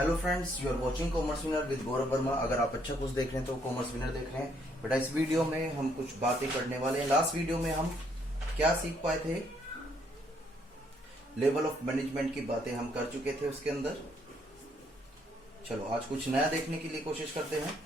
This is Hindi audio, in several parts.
Hello friends, you are watching Commerce Winner with Gaurav Verma. अगर आप अच्छा कुछ देख रहे हैं तो कॉमर्स विनर देख रहे हैं। बेटा इस वीडियो में हम कुछ बातें करने वाले हैं। लास्ट वीडियो में हम क्या सीख पाए थे? लेवल ऑफ मैनेजमेंट की बातें हम कर चुके थे उसके अंदर। चलो आज कुछ नया देखने के लिए कोशिश करते हैं।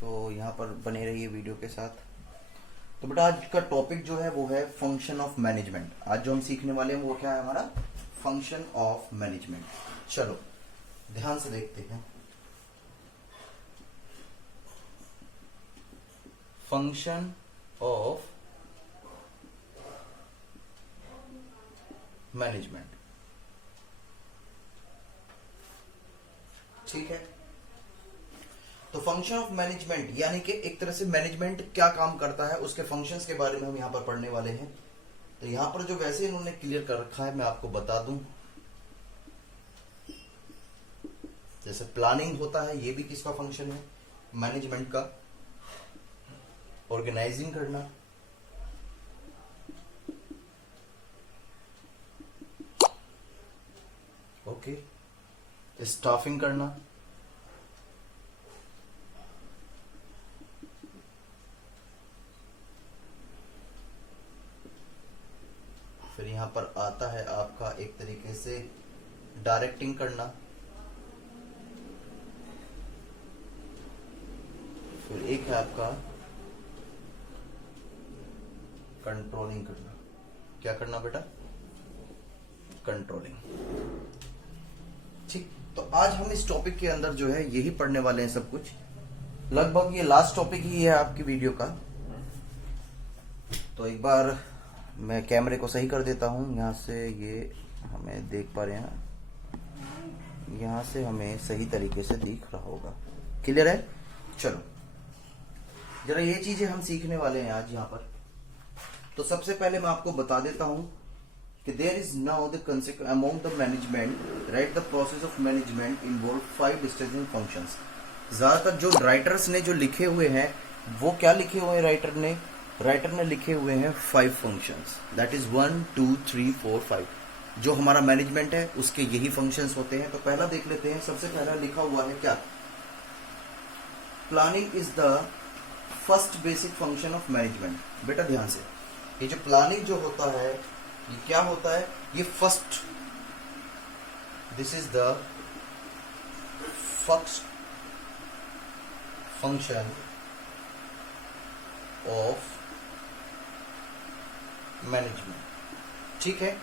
तो यहाँ पर बने रहिए वीडियो के साथ। तो बेटा आज का टॉपिक जो है वो है फंक्शन ऑफ मैनेजमेंट। आज जो हम सीखने वाले हैं वो क्या है हमारा? Function of management. चलो ध्यान से देखते हैं। फंक्शन ऑफ मैनेजमेंट, ठीक है। तो फंक्शन ऑफ मैनेजमेंट यानी कि एक तरह से मैनेजमेंट क्या काम करता है उसके फंक्शंस के बारे में हम यहां पर पढ़ने वाले हैं। तो यहां पर जो वैसे इन्होंने क्लियर कर रखा है मैं आपको बता दूं। जैसे प्लानिंग होता है, ये भी किसका फंक्शन है? मैनेजमेंट का। ऑर्गेनाइजिंग करना, ओके। स्टाफिंग करना, फिर यहां पर आता है आपका एक तरीके से डायरेक्टिंग करना, फिर एक है आपका कंट्रोलिंग करना। क्या करना बेटा? कंट्रोलिंग। ठीक, तो आज हम इस टॉपिक के अंदर जो है यही पढ़ने वाले हैं सब कुछ। लगभग ये लास्ट टॉपिक ही है आपकी वीडियो का। तो एक बार मैं कैमरे को सही कर देता हूं। यहां से ये हमें देख पा रहे हैं, यहां से हमें सही तरीके से दिख रहा होगा। क्लियर है? चलो जरा ये चीजें हम सीखने वाले हैं आज यहाँ पर। तो सबसे पहले मैं आपको बता देता हूं कि there is now the concept among the management right the process of management involve 5 distinct functions. ज्यादातर जो राइटर्स ने जो लिखे हुए हैं वो क्या लिखे हुए हैं? राइटर ने लिखे हुए हैं 5 फंक्शंस। That is 1 2 3 4 5। जो हमारा मैनेजमेंट है उसके यही फंक्शंस होते हैं। तो पहला देख लेते हैं। सबसे पहला लिखा हुआ है क्या? Planning is the first basic function of management. बेटा ध्यान से, ये जो प्लानिंग जो होता है ये क्या होता है? ये first, this is the first function of management. ठीक है,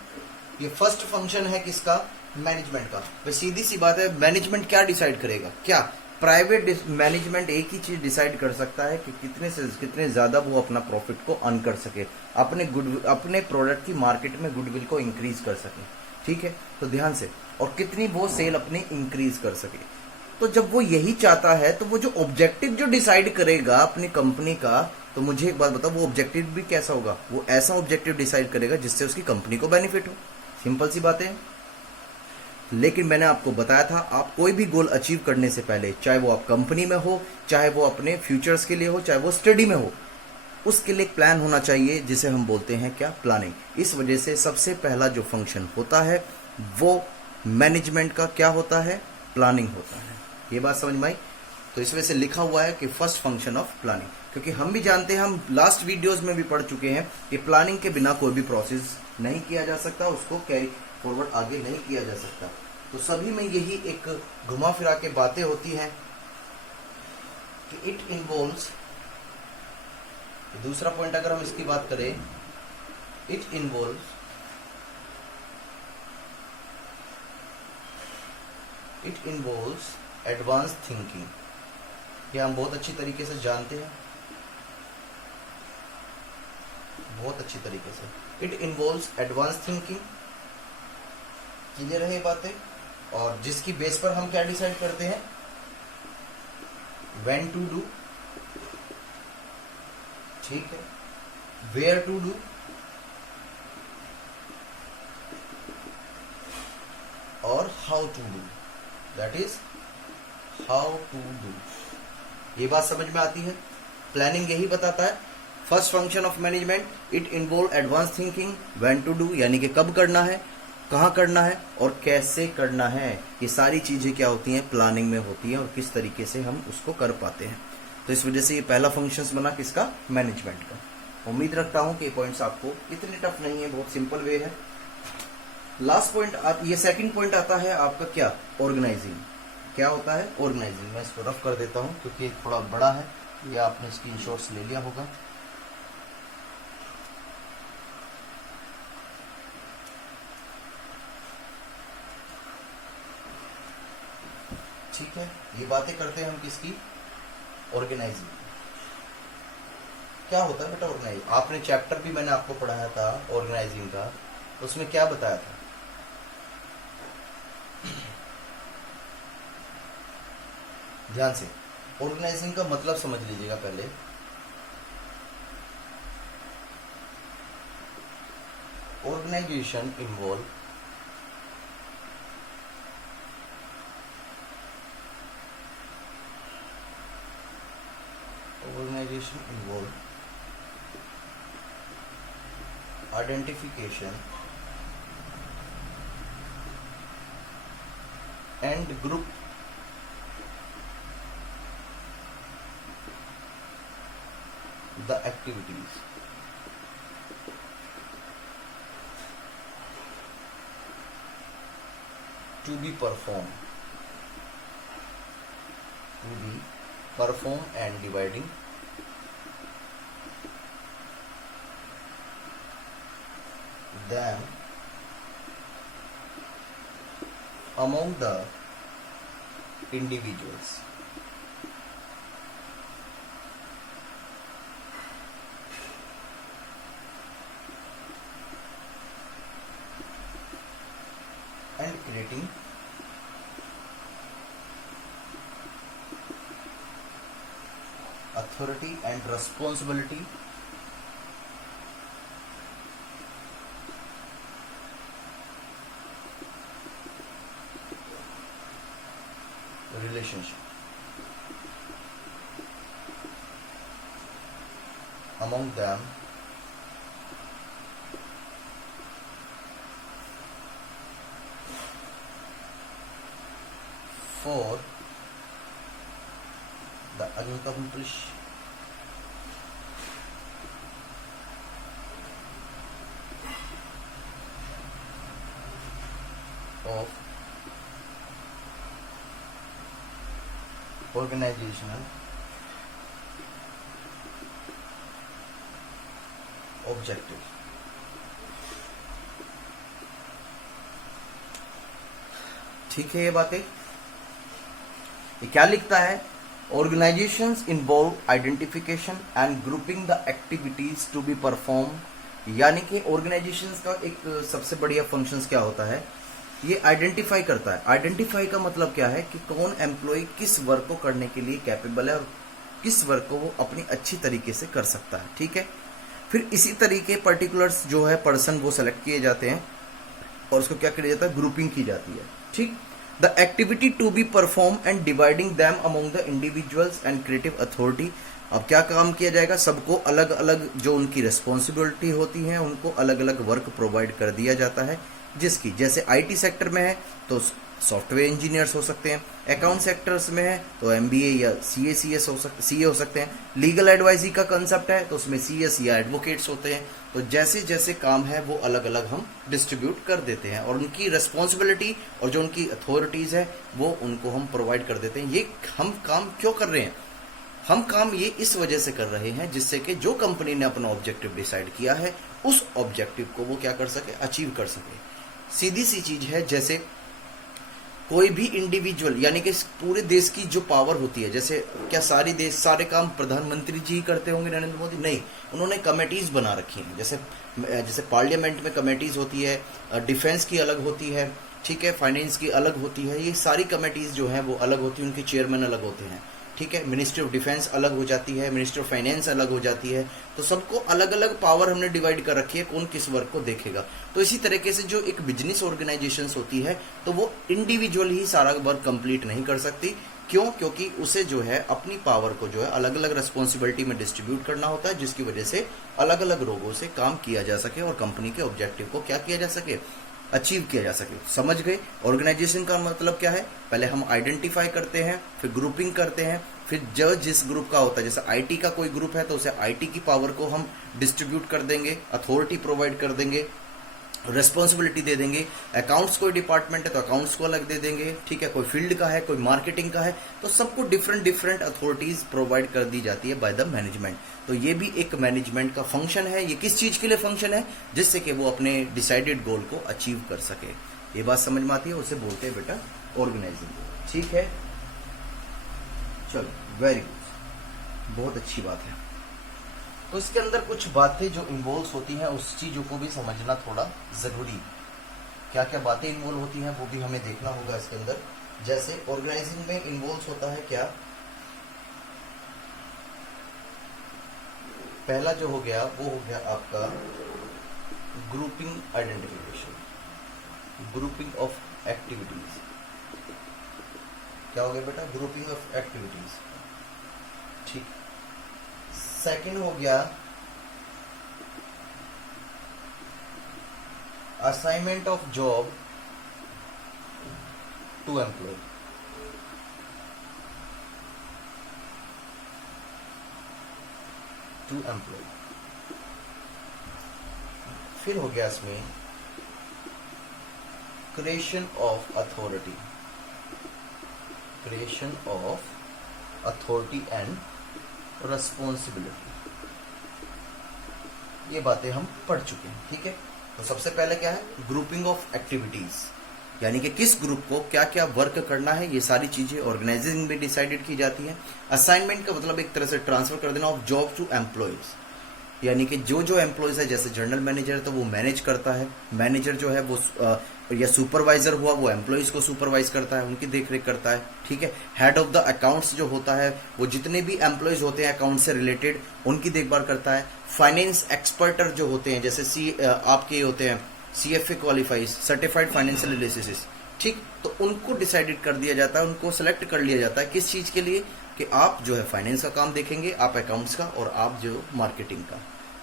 ये फर्स्ट फंक्शन है किसका? मैनेजमेंट का। तो सीधी सी बात है, मैनेजमेंट क्या डिसाइड करेगा? क्या प्राइवेट मैनेजमेंट एक ही चीज डिसाइड कर सकता है कि कितने से कितने ज्यादा वो अपना प्रॉफिट को अर्न कर सके, अपने प्रोडक्ट की मार्केट में गुडविल को इंक्रीज कर सके। ठीक है, तो ध्यान से, और कितनी वो सेल अपनी इंक्रीज कर सके। तो जब वो यही चाहता है तो वो जो ऑब्जेक्टिव जो डिसाइड करेगा अपनी कंपनी का, तो मुझे एक बात बताओ, वो ऑब्जेक्टिव भी कैसा होगा? वो ऐसा ऑब्जेक्टिव डिसाइड करेगा जिससे उसकी कंपनी को बेनिफिट हो। सिंपल सी बात है। लेकिन मैंने आपको बताया था, आप कोई भी गोल अचीव करने से पहले, चाहे वो आप कंपनी में हो, चाहे वो अपने फ्यूचर्स के लिए हो, चाहे वो स्टडी में हो, उसके लिए एक प्लान होना चाहिए जिसे हम बोलते हैं क्या? प्लानिंग। इस वजह से सबसे पहला जो फंक्शन होता है वो मैनेजमेंट का क्या होता है? प्लानिंग होता है। ये बात समझ में आई? तो इस वजह से लिखा हुआ है कि फर्स्ट फंक्शन ऑफ प्लानिंग, क्योंकि हम भी जानते हैं, हम लास्ट वीडियोस में भी पढ़ चुके हैं कि प्लानिंग के बिना कोई भी प्रोसेस नहीं किया जा सकता, उसको कैरी फॉरवर्ड आगे नहीं किया जा सकता। तो सभी में यही एक घुमा फिरा के बातें होती हैं कि इट इन्वॉल्व्स। दूसरा पॉइंट अगर हम इसकी बात करें, इट इन्वॉल्व्स एडवांस थिंकिंग। ये हम बहुत अच्छी तरीके से जानते हैं, बहुत अच्छी तरीके से। It involves advance thinking. Clear है ये बातें? और जिसकी बेस पर हम क्या डिसाइड करते हैं? व्हेन टू डू, ठीक है, वेयर टू डू, और how to do. That is how to do. ये बात समझ में आती है? प्लानिंग यही बताता है। First function of management, it involve advance thinking, when to do यानी कि कब करना है, कहाँ करना है और कैसे करना है। ये सारी चीजें क्या होती हैं, प्लानिंग में होती हैं और किस तरीके से हम उसको कर पाते हैं। तो इस वजह से ये पहला फंक्शंस बना किसका, मैनेजमेंट का। उम्मीद रखता हूं कि ये पॉइंट्स आपको इतने टफ नहीं है, बहुत सिंपल वे है। लास्ट पॉइंट ये सेकंड पॉइंट आता है आपका क्या, ऑर्गेनाइजिंग। क्या होता है ऑर्गेनाइजिंग? मैं इसको रफ कर देता हूं क्योंकि थोड़ा बड़ा है, ये आपने स्क्रीनशॉट्स ले लिया होगा। ठीक है, ये बातें करते हैं हम किसकी, ऑर्गेनाइजिंग। क्या होता है बेटा ऑर्गेनाइज? आपने चैप्टर भी मैंने आपको पढ़ाया था ऑर्गेनाइजिंग का, उसमें क्या बताया था? ध्यान से, ऑर्गेनाइजिंग का मतलब समझ लीजिएगा पहले। Organisation involve identification and group the activities to be performed and dividing them among the individuals. And creating authority and responsibility relationship among them for the accomplishment of organizational objectives. ठीक है, ये बातें ये क्या लिखता है, organisations involve identification and grouping the activities to be perform. यानी कि ऑर्गेनाइजेशंस का एक सबसे बढ़िया फंक्शंस क्या होता है, ये आइडेंटिफाई करता है। आइडेंटिफाई का मतलब क्या है कि कौन एम्प्लॉय किस वर्क को करने के लिए कैपेबल है और किस वर्क को वो अपनी अच्छी तरीके से कर सकता है। ठीक है, फिर इसी तरीके पर्टिकुलर्स जो है पर्सन वो सेलेक्ट किए जाते हैं और उसको क्या किया जाता है, ग्रुपिंग की जाती है। ठीक, the activity to be perform and dividing them among the individuals and creative authority. अब क्या काम किया जाएगा, सबको अलग अलग जो उनकी रिस्पॉन्सिबिलिटी होती है उनको अलग अलग वर्क प्रोवाइड कर दिया जाता है, जिसकी जैसे आईटी सेक्टर में है तो सॉफ्टवेयर इंजीनियर्स हो सकते हैं, अकाउंट सेक्टर्स में है तो एमबीए या सीए हो सकते हैं, लीगल एडवाइजरी का कंसेप्ट है तो उसमें सीएस या एडवोकेट्स होते हैं। तो जैसे जैसे काम है वो अलग अलग हम डिस्ट्रीब्यूट कर देते हैं और उनकी रिस्पॉन्सिबिलिटी और जो उनकी अथॉरिटीज है वो उनको हम प्रोवाइड कर देते हैं। ये हम काम क्यों कर रहे हैं, हम काम ये इस वजह से कर रहे हैं जिससे कि जो कंपनी ने अपना ऑब्जेक्टिव डिसाइड किया है उस ऑब्जेक्टिव को वो क्या कर सके, अचीव कर सके। सीधी सी चीज है, जैसे कोई भी इंडिविजुअल यानी कि पूरे देश की जो पावर होती है, जैसे क्या सारे काम प्रधानमंत्री जी करते होंगे, नरेंद्र मोदी? नहीं, उन्होंने कमेटीज बना रखी हैं। जैसे पार्लियामेंट में कमेटीज होती है, डिफेंस की अलग होती है, ठीक है, फाइनेंस की अलग होती है। ये सारी कमेटीज जो है वो अलग होती है, उनके चेयरमैन अलग होते हैं। ठीक है, मिनिस्ट्री ऑफ डिफेंस अलग हो जाती है, मिनिस्ट्री ऑफ फाइनेंस अलग हो जाती है। तो सबको अलग अलग पावर हमने डिवाइड कर रखी है, कौन किस वर्क को देखेगा। तो इसी तरीके से जो एक बिजनेस ऑर्गेनाइजेशन होती है तो वो इंडिविजुअल ही सारा वर्क कंप्लीट नहीं कर सकती, क्यों? क्योंकि उसे जो है अपनी पावर को जो है अलग अलग रेस्पॉन्सिबिलिटी में डिस्ट्रीब्यूट करना होता है, जिसकी वजह से अलग अलग रोगों से काम किया जा सके और कंपनी के ऑब्जेक्टिव को क्या किया जा सके, अचीव किया जा सके। समझ गए? ऑर्गेनाइजेशन का मतलब क्या है? पहले हम आइडेंटिफाई करते हैं, फिर ग्रुपिंग करते हैं, फिर जो जिस ग्रुप का होता है, जैसे आईटी का कोई ग्रुप है तो उसे आईटी की पावर को हम डिस्ट्रीब्यूट कर देंगे, अथॉरिटी प्रोवाइड कर देंगे, रेस्पॉन्सिबिलिटी दे देंगे। अकाउंट्स कोई डिपार्टमेंट है तो अकाउंट्स को अलग दे देंगे, ठीक है। कोई फील्ड का है, कोई मार्केटिंग का है, तो सबको डिफरेंट डिफरेंट अथॉरिटीज प्रोवाइड कर दी जाती है बाय द मैनेजमेंट। तो ये भी एक मैनेजमेंट का फंक्शन है। ये किस चीज के लिए फंक्शन है? जिससे कि वो अपने डिसाइडेड गोल को अचीव कर सके। ये बात समझ में आती है? उसे बोलते हैं बेटा ऑर्गेनाइजिंग। ठीक है, चलो वेरी गुड, बहुत अच्छी बात है। तो इसके अंदर कुछ बातें जो इन्वॉल्व होती हैं उस चीजों को भी समझना थोड़ा जरूरी। क्या क्या बातें इन्वॉल्व होती हैं वो भी हमें देखना होगा इसके अंदर। जैसे ऑर्गेनाइजिंग में इन्वॉल्व होता है क्या, पहला जो हो गया वो हो गया आपका grouping identification, grouping of activities. क्या हो गया बेटा? Grouping of activities. ठीक। सेकंड हो गया assignment of job to employ. To employ. फिर हो गया इसमें creation of authority, creation of authority and responsibility. ये बातें हम पढ़ चुके हैं, ठीक है। तो सबसे पहले क्या है? ग्रुपिंग ऑफ एक्टिविटीज, यानी कि किस ग्रुप को क्या क्या वर्क करना है, ये सारी चीजें ऑर्गेनाइजिंग में डिसाइडेड की जाती है। असाइनमेंट का मतलब एक तरह से ट्रांसफर कर देना ऑफ जॉब टू एम्प्लॉयज, यानी कि जो जो एम्प्लॉयज है, जैसे जनरल मैनेजर है तो वो मैनेज करता है, मैनेजर जो है वो या सुपरवाइजर हुआ वो एम्प्लॉयज को सुपरवाइज करता है, उनकी देखरेख करता है, ठीक है। हेड ऑफ द अकाउंट्स जो होता है वो जितने भी एम्प्लॉयज होते हैं अकाउंट से रिलेटेड उनकी देखभाल करता है। फाइनेंस एक्सपर्टर जो होते हैं, जैसे आपके होते हैं CFA qualifies, certified financial analysis, ठीक, तो उनको डिसाइडेड कर दिया जाता है, उनको सेलेक्ट कर लिया जाता है। किस चीज के लिए? कि आप जो है फाइनेंस का काम देखेंगे, आप अकाउंट्स का, और आप जो मार्केटिंग का।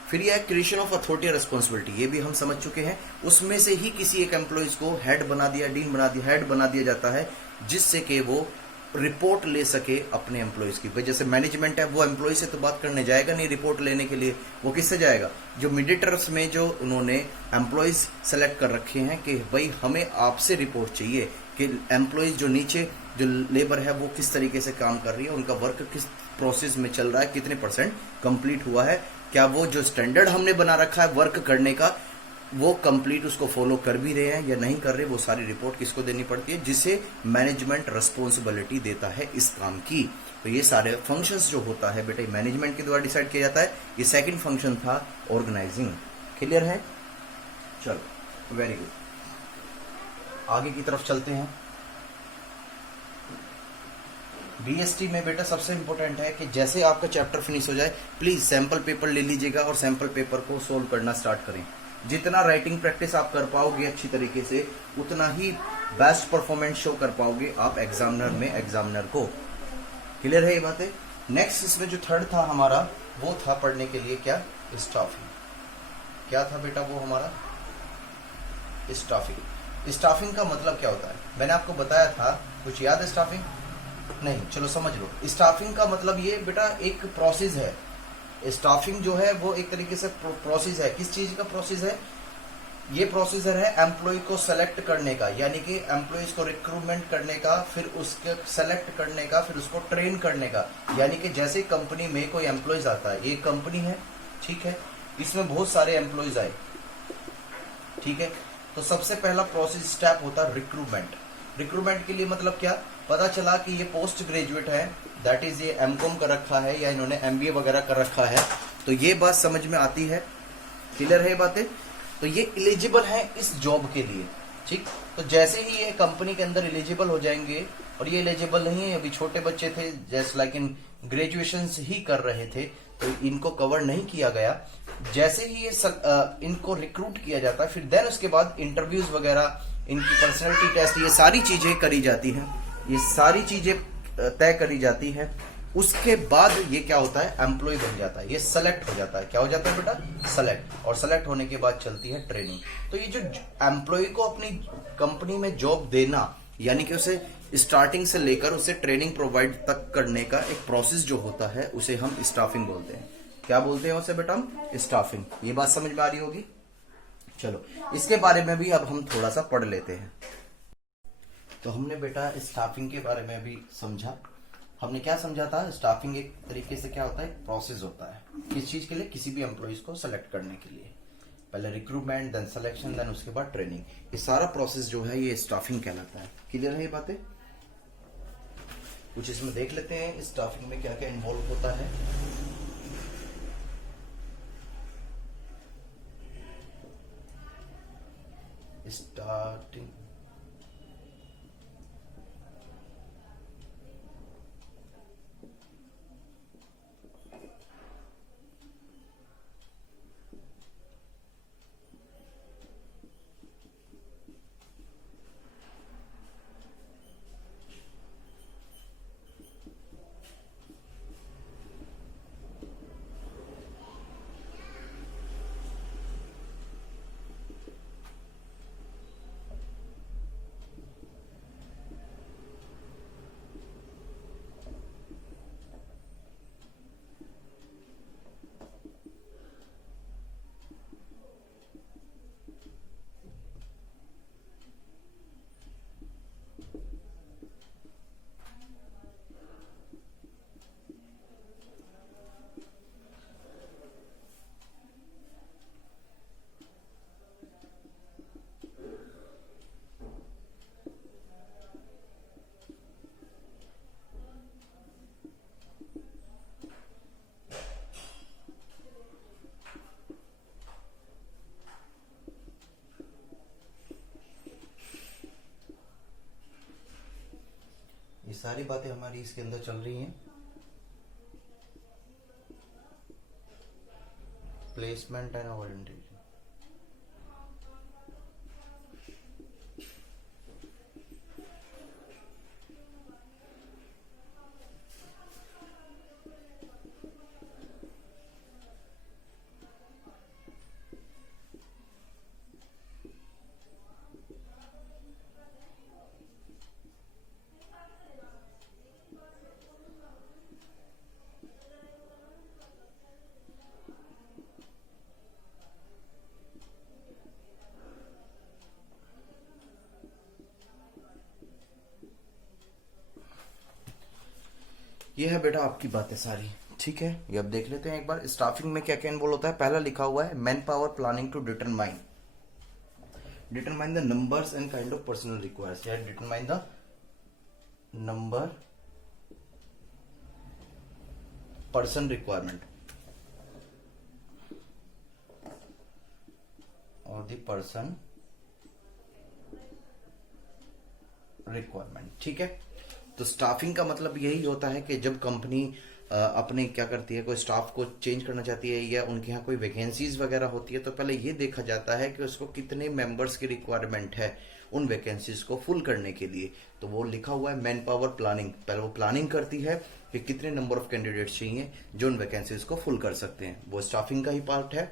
फिर यह क्रिएशन ऑफ अथॉरिटी और रिस्पॉन्सिबिलिटी, ये भी हम समझ चुके हैं। उसमें से ही किसी एक एम्प्लॉयज को हेड बना दिया, डीन बना दिया, हेड बना दिया जाता है, जिससे कि वो रिपोर्ट ले सके अपने एम्प्लॉयज की। भाई जैसे मैनेजमेंट है वो एम्प्लॉय से तो बात करने जाएगा नहीं रिपोर्ट लेने के लिए, वो किससे जाएगा? जो मीडिएटर्स में जो उन्होंने एम्प्लॉयज सेलेक्ट कर रखे हैं कि भाई हमें आपसे रिपोर्ट चाहिए कि एम्प्लॉयज जो नीचे जो लेबर है वो किस तरीके से काम कर रही है, उनका वर्क किस प्रोसेस में चल रहा है, कितने % कंप्लीट हुआ है, क्या वो जो स्टैंडर्ड हमने बना रखा है वर्क करने का वो कंप्लीट उसको फॉलो कर भी रहे हैं या नहीं कर रहे। वो सारी रिपोर्ट किसको देनी पड़ती है? जिसे मैनेजमेंट रिस्पॉन्सिबिलिटी देता है इस काम की। तो ये सारे फंक्शंस जो होता है बेटा मैनेजमेंट के द्वारा डिसाइड किया जाता है। ये सेकंड फंक्शन था ऑर्गेनाइजिंग। क्लियर है? चलो वेरी गुड, आगे की तरफ चलते हैं। BST में बेटा सबसे इंपॉर्टेंट है कि जैसे आपका चैप्टर फिनिश हो जाए प्लीज सैंपल पेपर ले लीजिएगा और सैंपल पेपर को सोल्व करना स्टार्ट करें। जितना राइटिंग प्रैक्टिस आप कर पाओगे अच्छी तरीके से, उतना ही बेस्ट परफॉर्मेंस शो कर पाओगे आप एग्जामिनर में एग्जामिनर को। क्लियर है ये बातें? नेक्स्ट इसमें जो थर्ड था हमारा वो था पढ़ने के लिए क्या? स्टाफिंग। क्या था बेटा वो हमारा? स्टाफिंग। स्टाफिंग का मतलब क्या होता है? मैंने आपको बताया था, कुछ याद है स्टाफिंग? नहीं, चलो समझ लो। स्टाफिंग का मतलब ये बेटा एक प्रोसेस है। स्टाफिंग जो है वो एक तरीके से प्रोसेस है। किस चीज का प्रोसेस है? ये प्रोसीजर है एम्प्लॉय को सेलेक्ट करने का, यानी कि एम्प्लॉयज को रिक्रूटमेंट करने का, फिर उसके सेलेक्ट करने का, फिर उसको ट्रेन करने का। यानी कि जैसे कंपनी में कोई एम्प्लॉयज आता है, ये कंपनी है, ठीक है, इसमें बहुत सारे एम्प्लॉयज आए, ठीक है, तो सबसे पहला प्रोसेस स्टेप होता है रिक्रूटमेंट। रिक्रूटमेंट के लिए मतलब क्या? पता चला कि ये पोस्ट ग्रेजुएट है, दैट इज ये एमकॉम कर रखा है या इन्होंने MBA वगैरह कर रखा है, तो ये बात समझ में आती है। क्लियर है ये बातें? तो ये एलिजिबल है इस जॉब के लिए, ठीक। तो जैसे ही ये कंपनी के अंदर एलिजिबल हो जाएंगे, और ये एलिजिबल नहीं है, अभी छोटे बच्चे थे, जस्ट लाइक इन ग्रेजुएशन ही कर रहे थे, तो इनको कवर नहीं किया गया। जैसे ही ये इनको रिक्रूट किया जाता है, फिर देन उसके बाद इंटरव्यूज वगैरह, इनकी पर्सनैलिटी टेस्ट, ये सारी चीजें करी जाती हैं। ये सारी चीजें तय करी जाती है, उसके बाद ये क्या होता है, एम्प्लॉय बन जाता है, ये सेलेक्ट हो जाता है। क्या हो जाता है बेटा, सेलेक्ट। और सेलेक्ट होने के बाद चलती है ट्रेनिंग। तो ये जो एम्प्लॉय को अपनी कंपनी में जॉब देना, यानी कि उसे स्टार्टिंग से लेकर उसे ट्रेनिंग प्रोवाइड तक करने का एक प्रोसेस जो होता है, उसे हम स्टाफिंग बोलते हैं। क्या बोलते हैं उसे बेटा, हम स्टाफिंग। ये बात समझ में आ रही होगी। चलो इसके बारे में भी अब हम थोड़ा सा पढ़ लेते हैं। तो हमने बेटा स्टाफिंग के बारे में भी समझा। हमने क्या समझा था, स्टाफिंग एक तरीके से क्या होता है, प्रोसेस होता है। किस चीज के लिए, किसी भी एम्प्लॉइज को सेलेक्ट करने के लिए। पहले रिक्रूटमेंट, देन सिलेक्शन, देन उसके बाद ट्रेनिंग। ये सारा प्रोसेस जो है ये स्टाफिंग कहलाता है। क्लियर है ये बातें। कुछ इसमें देख लेते हैं स्टाफिंग में क्या क्या इन्वॉल्व होता है। स्टार्टिंग ये सारी बातें हमारी इसके अंदर चल रही हैं। Placement and orientation. ये है बेटा आपकी बातें सारी, ठीक है। ये अब देख लेते हैं एक बार स्टाफिंग में क्या क्या इन्वॉल्व होता है। पहला लिखा हुआ है man power planning to determine the numbers and kind of personnel requires, या determine the number person requirement और द पर्सन रिक्वायरमेंट, ठीक है। तो स्टाफिंग का मतलब यही होता है कि जब कंपनी अपने क्या करती है, कोई स्टाफ को चेंज करना चाहती है या उनके यहाँ कोई वैकेंसीज वगैरह होती है, तो पहले ये देखा जाता है कि उसको कितने मेंबर्स की रिक्वायरमेंट है उन वैकेंसीज को फुल करने के लिए। तो वो लिखा हुआ है मैन पावर प्लानिंग। पहले वो प्लानिंग करती है कि कितने नंबर ऑफ कैंडिडेट्स चाहिए जो उन वैकेंसीज को फुल कर सकते हैं, वो स्टाफिंग का ही पार्ट है।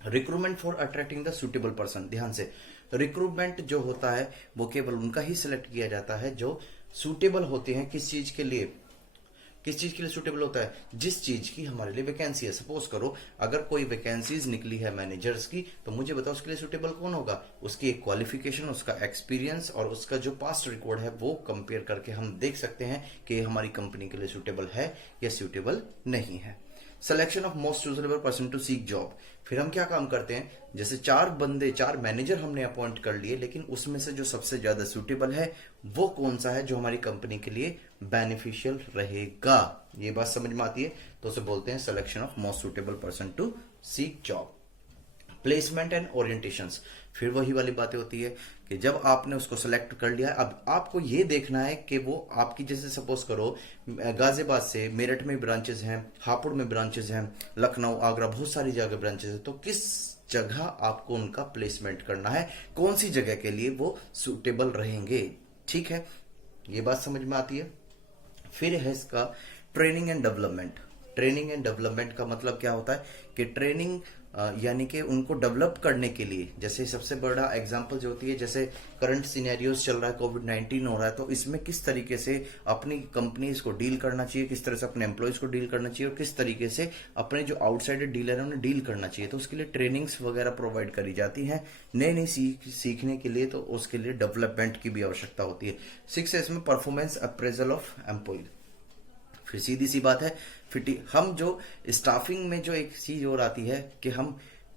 Recruitment for attracting the suitable person, ध्यान से, रिक्रूटमेंट जो होता है वो केवल उनका ही सिलेक्ट किया जाता है जो सूटेबल होते हैं। किस चीज के लिए, किस चीज के लिए सूटेबल होता है, जिस चीज की हमारे लिए वैकेंसी है। सपोज करो अगर कोई वैकेंसीज निकली है मैनेजर्स की, तो मुझे बताओ उसके लिए सूटेबल कौन होगा। उसकी एक क्वालिफिकेशन, उसका एक्सपीरियंस और उसका जो पास्ट रिकॉर्ड है वो कंपेयर करके हम देख सकते हैं कि हमारी कंपनी के लिए सूटेबल है या सूटेबल नहीं है। Selection of most suitable person to seek job, फिर हम क्या काम करते हैं, जैसे 4 मैनेजर हमने अपॉइंट कर लिए, लेकिन उसमें से जो सबसे ज्यादा सूटेबल है वो कौन सा है जो हमारी कंपनी के लिए बेनिफिशियल रहेगा। ये बात समझ में आती है, तो उसे बोलते हैं selection of most suitable person to seek job. Placement and orientations, फिर वही वाली बातें होती है कि जब आपने उसको सेलेक्ट कर लिया, अब आपको ये देखना है कि वो आपकी, जैसे सपोज करो गाजियाबाद से मेरठ में ब्रांचेस हैं, हापुड़ में ब्रांचेस हैं, लखनऊ, आगरा, बहुत सारी जगह ब्रांचेस हैं, तो किस जगह आपको उनका प्लेसमेंट करना है, कौन सी जगह के लिए वो सुटेबल रहेंगे, ठीक है। ये बात समझ में आती है। फिर है इसका training and development. Training and development का मतलब क्या होता है कि ट्रेनिंग यानी कि उनको डेवलप करने के लिए, जैसे सबसे बड़ा एग्जांपल जो होती है, जैसे करंट सिनेरियोस चल रहा है, कोविड-19 हो रहा है, तो इसमें किस तरीके से अपनी कंपनीज को डील करना चाहिए, किस तरह से अपने एम्प्लॉयज को डील करना चाहिए और किस तरीके से अपने जो आउटसाइडर डीलर है उन्हें डील करना चाहिए, तो उसके लिए ट्रेनिंग्स वगैरह प्रोवाइड करी जाती हैं नई नई सीखने के लिए। तो उसके लिए डेवलपमेंट की भी आवश्यकता होती है। 6 है इसमें परफॉर्मेंस अप्रेजल ऑफ एम्प्लॉय। फिर सीधी सी बात है, फिर हम जो स्टाफिंग में जो एक चीज और आती है कि हम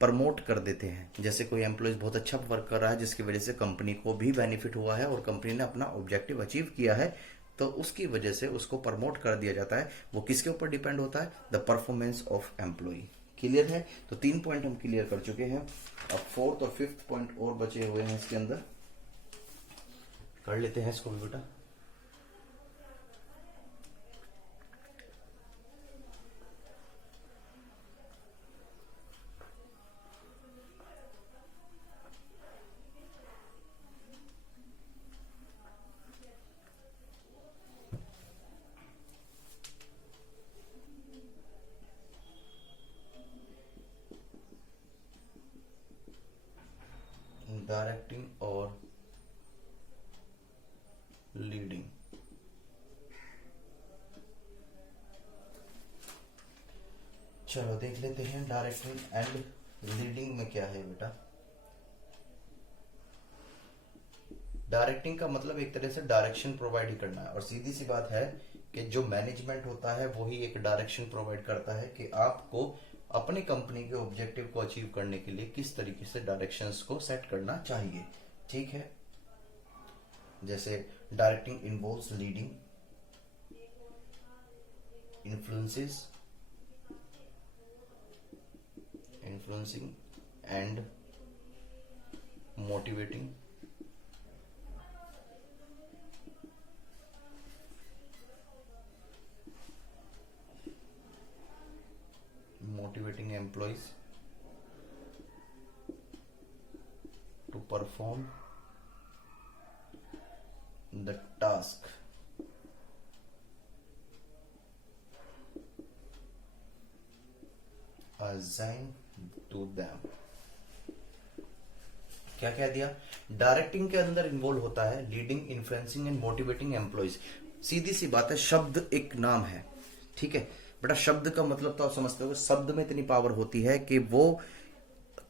प्रमोट कर देते हैं। जैसे कोई एम्प्लॉय बहुत अच्छा वर्क कर रहा है जिसकी वजह से कंपनी को भी बेनिफिट हुआ है और कंपनी ने अपना ऑब्जेक्टिव अचीव किया है, तो उसकी वजह से उसको प्रमोट कर दिया जाता है। वो किसके ऊपर डिपेंड होता है? The performance of employ. Clear है? तो 3 पॉइंट हम क्लियर कर चुके हैं। अब 4th और 5th पॉइंट और बचे हुए हैं इसके अंदर, कर लेते हैं इसको भी बेटा। डायरेक्टिंग और लीडिंग। चलो देख लेते हैं डायरेक्टिंग एंड लीडिंग में क्या है बेटा। डायरेक्टिंग का मतलब एक तरह से डायरेक्शन प्रोवाइड ही करना है, और सीधी सी बात है कि जो मैनेजमेंट होता है वो ही एक डायरेक्शन प्रोवाइड करता है कि आपको अपनी कंपनी के ऑब्जेक्टिव को अचीव करने के लिए किस तरीके से डायरेक्शंस को सेट करना चाहिए। ठीक है, जैसे directing involves leading, influencing and motivating employees to perform the task assigned to them। क्या कह दिया? डायरेक्टिंग के अंदर इन्वॉल्व होता है leading, influencing and motivating employees. सीधी सी बात है, शब्द एक नाम है। ठीक है बेटा, शब्द का मतलब तो आप समझते हो, शब्द में इतनी पावर होती है कि वो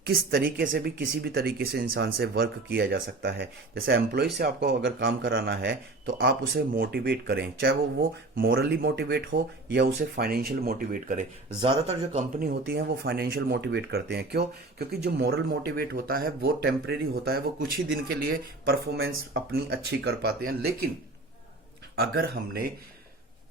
किस तरीके से भी किसी भी तरीके से इंसान से वर्क किया जा सकता है। जैसे एम्प्लॉय से आपको अगर काम कराना है तो आप उसे मोटिवेट करें, चाहे वो मोरली मोटिवेट हो या उसे फाइनेंशियल मोटिवेट करें। ज्यादातर जो कंपनी होती है वो फाइनेंशियल मोटिवेट करते हैं। क्यों? क्योंकि जो मोरल मोटिवेट होता है वो टेम्परेरी होता है, वो कुछ ही दिन के लिए परफॉर्मेंस अपनी अच्छी कर पाते हैं। लेकिन अगर हमने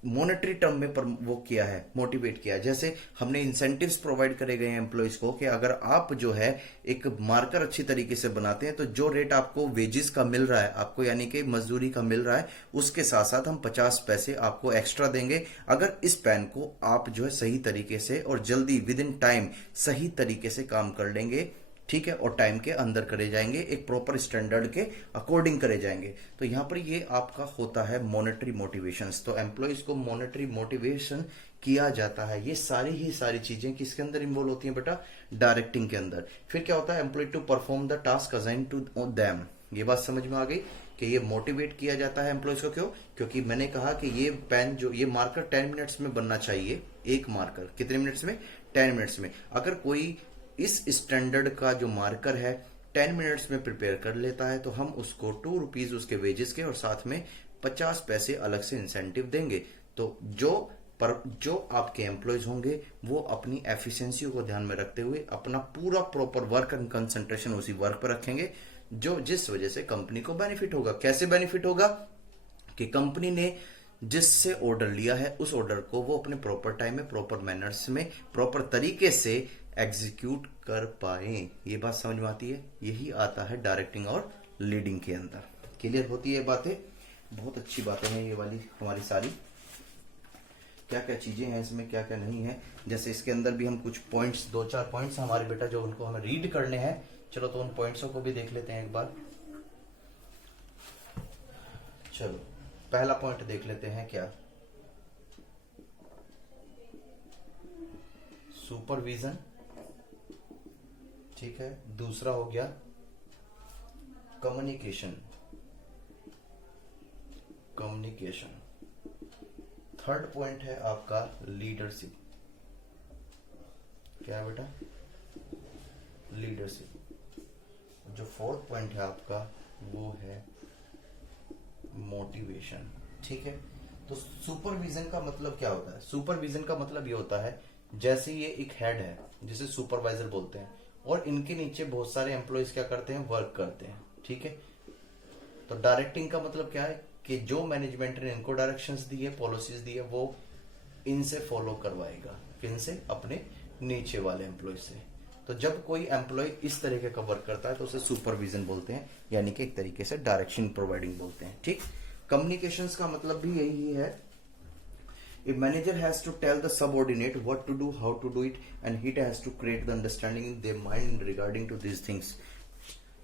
मॉनेटरी टर्म में वो किया है, मोटिवेट किया, जैसे हमने इंसेंटिव्स प्रोवाइड करे गए हैं एम्प्लॉयज को कि अगर आप जो है एक मार्कर अच्छी तरीके से बनाते हैं तो जो रेट आपको वेजेस का मिल रहा है, आपको यानी कि मजदूरी का मिल रहा है, उसके साथ साथ हम 50 पैसे आपको एक्स्ट्रा देंगे अगर इस पैन को आप जो है सही तरीके से और जल्दी विद इन टाइम सही तरीके से काम कर लेंगे। ठीक है, और टाइम के अंदर करे जाएंगे, एक प्रॉपर स्टैंडर्ड के अकॉर्डिंग करे जाएंगे। तो यहां पर ये आपका होता है मॉनेटरी मोटिवेशंस। तो एम्प्लॉयज को मॉनेटरी मोटिवेशन किया जाता है। ये सारी ही सारी चीजें किसके अंदर इन्वॉल्व होती हैं बेटा? डायरेक्टिंग के अंदर। फिर क्या होता है? Employ to perform the task assigned to them. ये बात समझ में आ गई कि ये मोटिवेट किया जाता है एम्प्लॉयज को। क्यों? क्योंकि मैंने कहा कि ये पेन जो ये मार्कर 10 मिनट्स में बनना चाहिए। एक मार्कर कितने मिनट्स में? 10 मिनट्स में। अगर कोई इस स्टैंडर्ड का जो मार्कर है 10 मिनट्स में प्रिपेयर कर लेता है तो हम उसको 2 रुपीज उसके वेजेस के और साथ में 50 पैसे अलग से इंसेंटिव देंगे। तो जो आपके एम्प्लॉयज होंगे वो अपनी एफिशिएंसी को ध्यान में रखते हुए अपना पूरा प्रॉपर वर्क एंड कंसंट्रेशन उसी वर्क पर रखेंगे, जो जिस वजह से कंपनी को बेनिफिट होगा। कैसे बेनिफिट होगा? कि कंपनी ने जिससे ऑर्डर लिया है उस ऑर्डर को वो अपने प्रॉपर टाइम में, प्रॉपर मैनर्स में, प्रॉपर तरीके से एग्जीक्यूट कर पाए। ये बात समझ में आती है? यही आता है डायरेक्टिंग और लीडिंग के अंदर। क्लियर होती है बातें? बहुत अच्छी बातें हैं ये वाली हमारी सारी। क्या क्या चीजें हैं इसमें, क्या क्या नहीं है। जैसे इसके अंदर भी हम कुछ पॉइंट्स, 2-4 पॉइंट्स हमारे बेटा जो उनको हमें रीड करने हैं। चलो तो उन पॉइंट्सों को भी देख लेते हैं एक बार। चलो पहला पॉइंट देख लेते हैं। क्या? सुपरविजन, ठीक है। दूसरा हो गया कम्युनिकेशन, कम्युनिकेशन। थर्ड पॉइंट है आपका लीडरशिप। क्या है बेटा? लीडरशिप। जो फोर्थ पॉइंट है आपका वो है मोटिवेशन, ठीक है। तो सुपरविजन का मतलब क्या होता है? सुपरविजन का मतलब ये होता है जैसे ये एक हेड है जिसे सुपरवाइजर बोलते हैं, और इनके नीचे बहुत सारे एम्प्लॉयज क्या करते हैं? वर्क करते हैं, ठीक है। तो डायरेक्टिंग का मतलब क्या है कि जो मैनेजमेंट ने इनको डायरेक्शंस दी है, पॉलिसीज दी है, वो इनसे फॉलो करवाएगा। किनसे? अपने नीचे वाले एम्प्लॉय से। तो जब कोई एम्प्लॉय इस तरीके का वर्क करता है तो उसे सुपरविजन बोलते हैं, यानी कि एक तरीके से डायरेक्शन प्रोवाइडिंग बोलते हैं, ठीक। कम्युनिकेशंस का मतलब भी यही है। A manager has to tell the subordinate what to do, how to do it, and he has to create the understanding in their mind regarding to these things.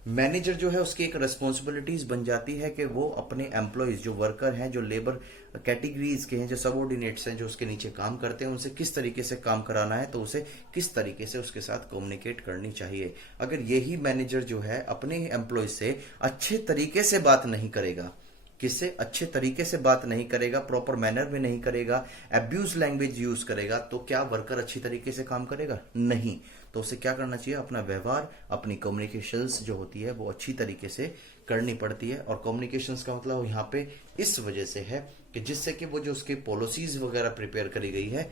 Manager जो है उसकी एक रिस्पॉन्सिबिलिटीज बन जाती है कि वो अपने एम्प्लॉयज, जो वर्कर हैं, जो लेबर कैटेगरीज के हैं, जो सबऑर्डिनेट्स हैं, जो उसके नीचे काम करते हैं, उनसे किस तरीके से काम कराना है, तो उसे किस तरीके से उसके साथ कम्युनिकेट करनी चाहिए। अगर यही मैनेजर जो है अपने एम्प्लॉयज से अच्छे तरीके से बात नहीं करेगा, किससे? अच्छे तरीके से बात नहीं करेगा, प्रॉपर मैनर में नहीं करेगा, एब्यूज लैंग्वेज यूज करेगा, तो क्या वर्कर अच्छी तरीके से काम करेगा? नहीं। तो उसे क्या करना चाहिए? अपना व्यवहार, अपनी कम्युनिकेशंस जो होती है वो अच्छी तरीके से करनी पड़ती है। और कम्युनिकेशंस का मतलब यहाँ पे इस वजह से है कि जिससे कि वो जो उसके पॉलिसीज वगैरह प्रिपेयर करी गई है,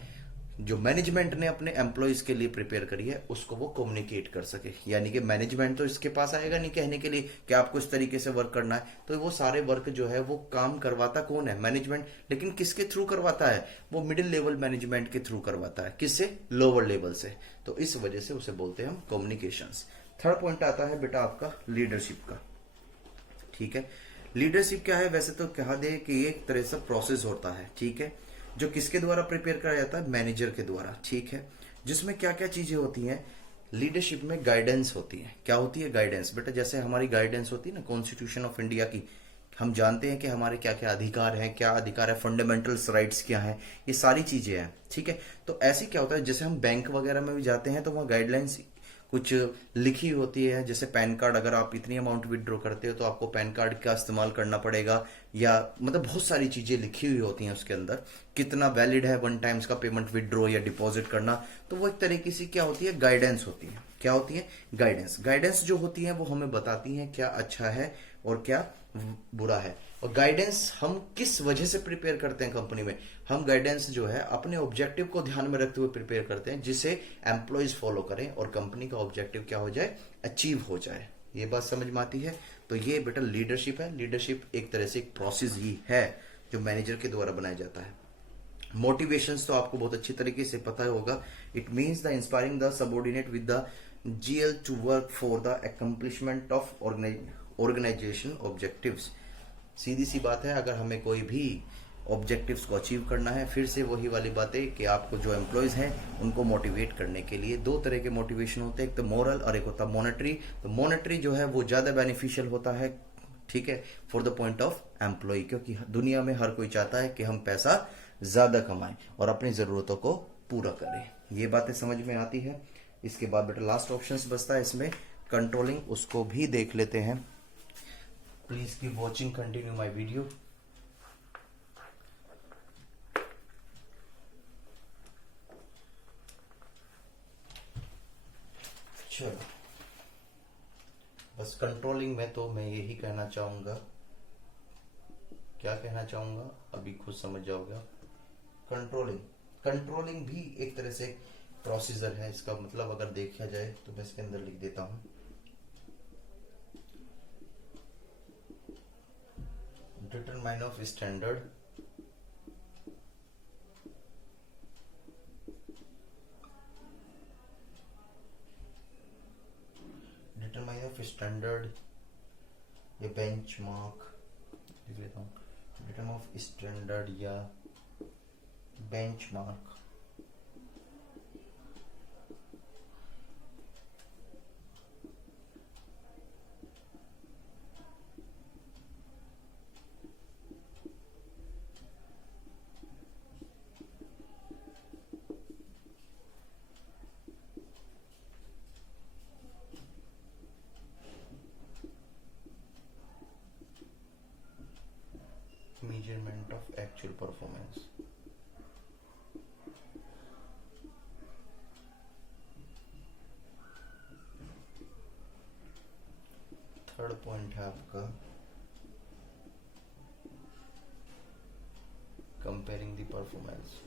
जो मैनेजमेंट ने अपने एम्प्लॉयज के लिए प्रिपेयर करी है, उसको वो कम्युनिकेट कर सके। यानी कि मैनेजमेंट तो इसके पास आएगा नहीं कहने के लिए कि आपको इस तरीके से वर्क करना है, तो वो सारे वर्क जो है वो काम करवाता कौन है? मैनेजमेंट। लेकिन किसके थ्रू करवाता है? वो मिडिल लेवल मैनेजमेंट के थ्रू करवाता है। किससे? लोअर लेवल से। तो इस वजह से उसे बोलते हैं हम कम्युनिकेशंस। थर्ड पॉइंट आता है बेटा आपका लीडरशिप का, ठीक है। लीडरशिप क्या है? वैसे तो कहा दे कि ये एक तरह से प्रोसेस होता है, ठीक है, जो किसके द्वारा प्रिपेयर करा जाता है? मैनेजर के द्वारा, ठीक है। जिसमें क्या क्या चीजें होती हैं? लीडरशिप में गाइडेंस होती है। क्या होती है? गाइडेंस। बेटा जैसे हमारी गाइडेंस होती है ना कॉन्स्टिट्यूशन ऑफ इंडिया की, हम जानते हैं कि हमारे क्या क्या अधिकार हैं, क्या अधिकार है, फंडामेंटल्स राइट्स क्या हैं, ये सारी चीजें हैं, ठीक है। तो ऐसे क्या होता है, जैसे हम बैंक वगैरह में भी जाते हैं तो वहाँ गाइडलाइंस कुछ लिखी होती है। जैसे पैन कार्ड, अगर आप इतनी अमाउंट विड्रॉ करते हो तो आपको पैन कार्ड का इस्तेमाल करना पड़ेगा, या मतलब बहुत सारी चीजें लिखी हुई होती हैं उसके अंदर। कितना वैलिड है वन टाइम्स का पेमेंट विड्रॉ या डिपॉजिट करना, तो वो एक तरीके से क्या होती है? गाइडेंस होती है। क्या होती है? गाइडेंस। गाइडेंस जो होती है वो हमें बताती है क्या अच्छा है और क्या बुरा है। और गाइडेंस हम किस वजह से प्रिपेयर करते हैं कंपनी में? हम गाइडेंस जो है अपने ऑब्जेक्टिव को ध्यान में रखते हुए प्रिपेयर करते हैं, जिसे एम्प्लॉयज फॉलो करें और कंपनी का ऑब्जेक्टिव क्या हो जाए? अचीव हो जाए। ये बात समझ में आती है? तो ये बेटा लीडरशिप है। लीडरशिप एक तरह से एक प्रोसेस ही है जो मैनेजर के द्वारा बनाया जाता है। मोटिवेशंस तो आपको बहुत अच्छी तरीके से पता होगा। It means the inspiring the subordinate with the GL to work for the accomplishment of organisation objectives. सीधी सी बात है, अगर हमें कोई भी ऑब्जेक्टिव्स को अचीव करना है, फिर से वही वाली बात है कि आपको जो एम्प्लॉयज हैं उनको मोटिवेट करने के लिए दो तरह के मोटिवेशन होते हैं, एक तो मोरल और एक होता है मॉनेटरी। तो मॉनेटरी जो है वो ज्यादा बेनिफिशियल होता है, ठीक है, for the point of employ, क्योंकि दुनिया में हर कोई चाहता है कि हम पैसा ज्यादा कमाएं और अपनी जरूरतों को पूरा करें। ये बातें समझ में आती है। इसके बाद बेटा लास्ट ऑप्शन बचता है इसमें कंट्रोलिंग, उसको भी देख लेते हैं। Please keep watching, continue my video. चलो, बस कंट्रोलिंग में तो मैं यही कहना चाहूंगा। क्या कहना चाहूंगा अभी खुद समझ जाओगे। कंट्रोलिंग, कंट्रोलिंग भी एक तरह से प्रोसीजर है। इसका मतलब अगर देखा जाए तो मैं इसके अंदर लिख देता हूं, determine of standard, determine of standard या बेंचमार्क लिख लेता हूं, डिटरमाइन ऑफ स्टैंडर्ड या benchmark. Actual performance. Third point है आपका कंपेयरिंग द परफॉर्मेंस।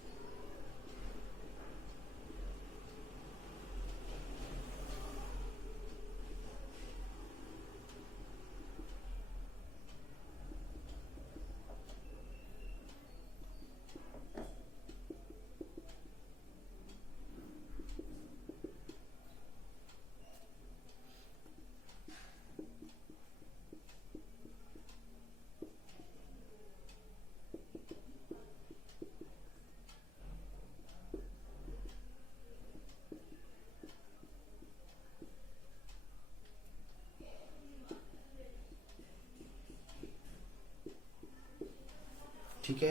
ठीक है,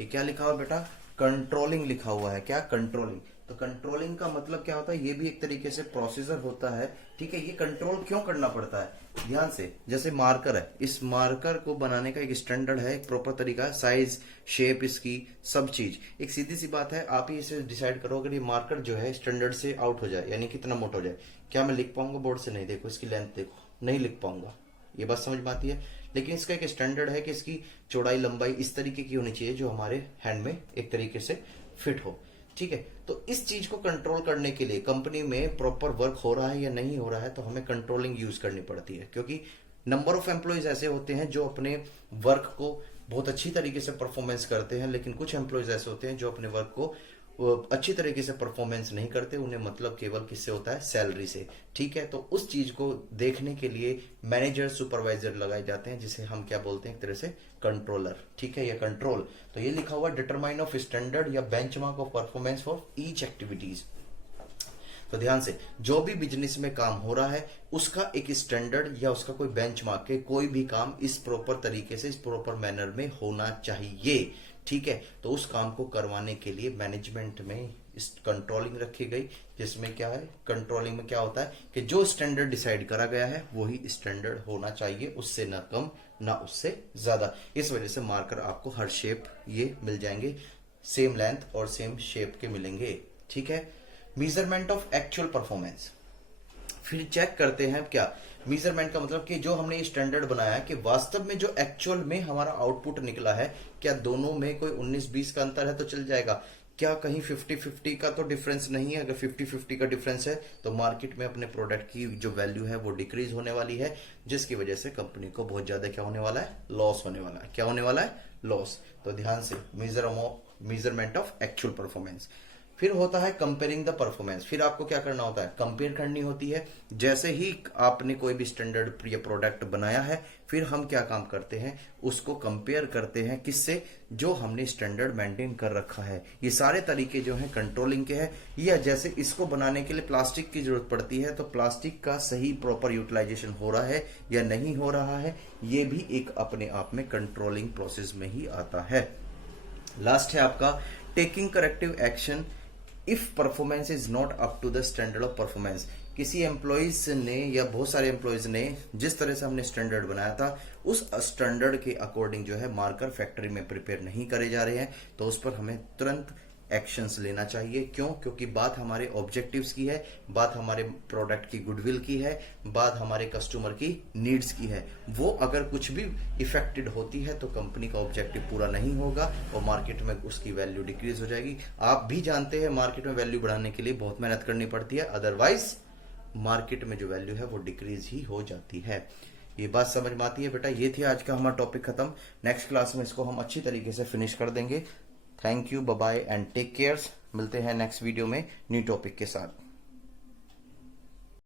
ये क्या लिखा हुआ बेटा, कंट्रोलिंग लिखा हुआ है। क्या, कंट्रोलिंग। तो कंट्रोलिंग का मतलब क्या होता है, ये भी एक तरीके से प्रोसीजर होता है। ठीक है, ये कंट्रोल क्यों करना पड़ता है, ध्यान से। जैसे मार्कर है, इस मार्कर को बनाने का एक स्टैंडर्ड है, एक प्रॉपर तरीका है, साइज, शेप, इसकी सब चीज। एक सीधी सी बात है, आप ही इसे डिसाइड करो, अगर ये मार्कर जो है स्टैंडर्ड से आउट हो जाए, यानी कितना मोटा हो जाए, क्या मैं लिख पाऊंगा बोर्ड से? नहीं। देखो इसकी लेंथ देखो, नहीं लिख पाऊंगा। ये बात समझ में आती है। लेकिन इसका एक स्टैंडर्ड है कि इसकी चौड़ाई लंबाई इस तरीके की होनी चाहिए जो हमारे हैंड में एक तरीके से फिट हो। ठीक है, तो इस चीज को कंट्रोल करने के लिए कंपनी में प्रॉपर वर्क हो रहा है या नहीं हो रहा है, तो हमें कंट्रोलिंग यूज करनी पड़ती है। क्योंकि नंबर ऑफ एम्प्लॉयज ऐसे होते हैं जो अपने वर्क को बहुत अच्छी तरीके से परफॉर्मेंस करते हैं, लेकिन कुछ एम्प्लॉयज ऐसे होते हैं जो अपने वर्क को अच्छी तरीके से परफॉर्मेंस नहीं करते, उन्हें मतलब केवल किससे होता है, सैलरी से। ठीक है, तो उस चीज को देखने के लिए मैनेजर, सुपरवाइजर लगाए जाते हैं, जिसे हम क्या बोलते हैं, एक तरह से कंट्रोलर। ठीक है, या कंट्रोल। तो ये लिखा हुआ डिटरमाइन ऑफ स्टैंडर्ड या benchmark of performance for each activities. तो ध्यान से, जो भी बिजनेस में काम हो रहा है उसका एक स्टैंडर्ड या उसका कोई बेंचमार्क है, कोई भी काम इस प्रॉपर तरीके से, इस प्रॉपर मैनर में होना चाहिए। ठीक है, तो उस काम को करवाने के लिए मैनेजमेंट में इस कंट्रोलिंग रखी गई, जिसमें क्या है, कंट्रोलिंग में क्या होता है कि जो स्टैंडर्ड डिसाइड करा गया है वही स्टैंडर्ड होना चाहिए, उससे ना कम ना उससे ज्यादा। इस वजह से मार्कर आपको हर शेप ये मिल जाएंगे, सेम लेंथ और सेम शेप के मिलेंगे। ठीक है, मेजरमेंट ऑफ एक्चुअल परफॉर्मेंस। फिर चेक करते हैं क्या, मेजरमेंट का मतलब कि जो हमने स्टैंडर्ड बनाया है कि वास्तव में जो एक्चुअल में हमारा आउटपुट निकला है, क्या दोनों में कोई 19-20 का अंतर है तो चल जाएगा, क्या कहीं 50-50 का तो डिफरेंस नहीं है। अगर 50-50 का डिफरेंस है तो मार्केट में अपने प्रोडक्ट की जो वैल्यू है वो डिक्रीज होने वाली है, जिसकी वजह से कंपनी को बहुत ज्यादा क्या होने वाला है, लॉस होने वाला है। क्या होने वाला है, लॉस। तो ध्यान से, मेजरमेंट ऑफ एक्चुअल परफॉर्मेंस। फिर होता है कंपेयरिंग द परफॉर्मेंस। फिर आपको क्या करना होता है, कंपेयर करनी होती है। जैसे ही आपने कोई भी स्टैंडर्ड या प्रोडक्ट बनाया है, फिर हम क्या काम करते हैं, उसको कंपेयर करते हैं किससे, जो हमने स्टैंडर्ड मेंटेन कर रखा है। ये सारे तरीके जो हैं कंट्रोलिंग के हैं। या जैसे इसको बनाने के लिए प्लास्टिक की जरूरत पड़ती है, तो प्लास्टिक का सही प्रॉपर यूटिलाइजेशन हो रहा है या नहीं हो रहा है, ये भी एक अपने आप में कंट्रोलिंग प्रोसेस में ही आता है। लास्ट है आपका taking corrective action if performance is not up to the standard of performance. किसी एम्प्लॉइज ने या बहुत सारे एम्प्लॉइज ने जिस तरह से हमने स्टैंडर्ड बनाया था, उस स्टैंडर्ड के अकॉर्डिंग जो है मार्कर फैक्ट्री में प्रिपेयर नहीं करे जा रहे हैं, तो उस पर हमें तुरंत एक्शंस लेना चाहिए। क्यों? क्योंकि बात हमारे ऑब्जेक्टिव्स की है, बात हमारे प्रोडक्ट की गुडविल की है, बात हमारे कस्टमर की नीड्स की है। वो अगर कुछ भी इफेक्टेड होती है तो कंपनी का ऑब्जेक्टिव पूरा नहीं होगा और मार्केट में उसकी वैल्यू डिक्रीज हो जाएगी। आप भी जानते हैं मार्केट में वैल्यू बढ़ाने के लिए बहुत मेहनत करनी पड़ती है, अदरवाइज मार्केट में जो वैल्यू है वो डिक्रीज ही हो जाती है। ये बात समझ में आती है बेटा? ये थी आज का हमारा टॉपिक खत्म। नेक्स्ट क्लास में इसको हम अच्छी तरीके से फिनिश कर देंगे। Thank you, bye bye and take care. मिलते हैं नेक्स्ट वीडियो में न्यू टॉपिक के साथ।